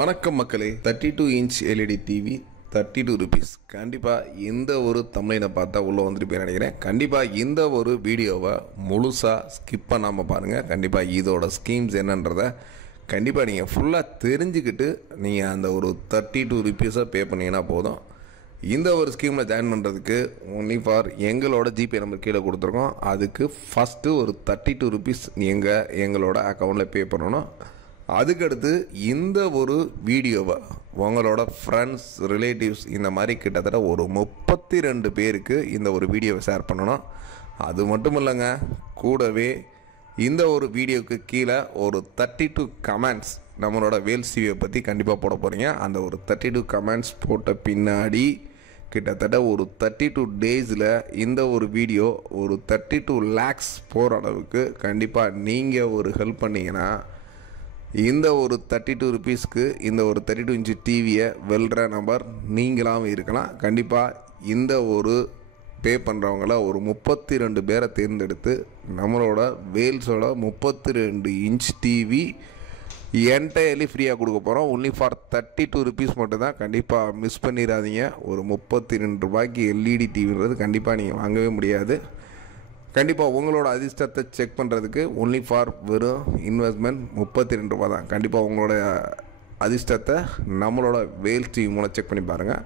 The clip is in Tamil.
வணக்கம் மக்களே, 32 இன்ச் எல்இடி டிவி 32 ருபீஸ். கண்டிப்பாக இந்த ஒரு தமிழனை பார்த்தா உள்ளே வந்துட்டு போய் நினைக்கிறேன். கண்டிப்பாக இந்த ஒரு வீடியோவை முழுசாக ஸ்கிப் பண்ணாமல் பாருங்கள். கண்டிப்பாக இதோட ஸ்கீம்ஸ் என்னன்றதை கண்டிப்பாக நீங்கள் ஃபுல்லாக தெரிஞ்சுக்கிட்டு நீங்கள் அந்த ஒரு 32 ருபீஸை பே பண்ணிங்கன்னா போதும். இந்த ஒரு ஸ்கீமில் ஜாயின் பண்ணுறதுக்கு ஒன்லி ஃபார் எங்களோட ஜிபே நம்பர் கீழே கொடுத்துருக்கோம். அதுக்கு ஃபஸ்ட்டு ஒரு 32 ருபீஸ் எங்களோட அக்கௌண்ட்டில் பே பண்ணணும். அதுக்கடுத்து இந்த ஒரு வீடியோவை உங்களோட ஃப்ரெண்ட்ஸ், ரிலேட்டிவ்ஸ் இந்த மாதிரி கிட்டத்தட்ட ஒரு 32 பேருக்கு இந்த ஒரு வீடியோவை ஷேர் பண்ணணும். அது மட்டும் இல்லைங்க, கூடவே இந்த ஒரு வீடியோவுக்கு கீழே ஒரு 32 கமெண்ட்ஸ் நம்மளோட வேல்ஸ் டிவியை பற்றி கண்டிப்பாக போட போகிறீங்க. அந்த ஒரு 32 கமெண்ட்ஸ் போட்ட பின்னாடி கிட்டத்தட்ட ஒரு 32 டேஸில் இந்த ஒரு வீடியோ ஒரு 32 லேக்ஸ் போகிற அளவுக்கு கண்டிப்பாக நீங்கள் ஒரு ஹெல்ப் பண்ணிங்கன்னா இந்த ஒரு 32 ருபீஸ்க்கு இந்த ஒரு 32 இன்ச்சு டிவியை வெல்ற நபர் நீங்களாகவும் இருக்கலாம். கண்டிப்பாக இந்த ஒரு பே பண்ணுறவங்கள ஒரு 32 பேரை தேர்ந்தெடுத்து நம்மளோட வேல்ஸோட 32 இன்ச் டிவி என்டையர்லி ஃப்ரீயாக கொடுக்க போகிறோம். ஒன்லி ஃபார் 32 ருபீஸ் மட்டும்தான். கண்டிப்பாக மிஸ் பண்ணிடாதீங்க. ஒரு 32 ரூபாய்க்கு எல்இடி டிவின்றது கண்டிப்பாக நீங்கள் வாங்கவே முடியாது. கண்டிப்பாக உங்களோட அதிர்ஷ்டத்தை செக் பண்ணுறதுக்கு ஒன்லி ஃபார் வெறும் இன்வெஸ்ட்மெண்ட் 32 ரூபா தான். கண்டிப்பாக உங்களோட அதிர்ஷ்டத்தை நம்மளோட வேல்ஸ் டிவி மூலம் செக் பண்ணி பாருங்கள்.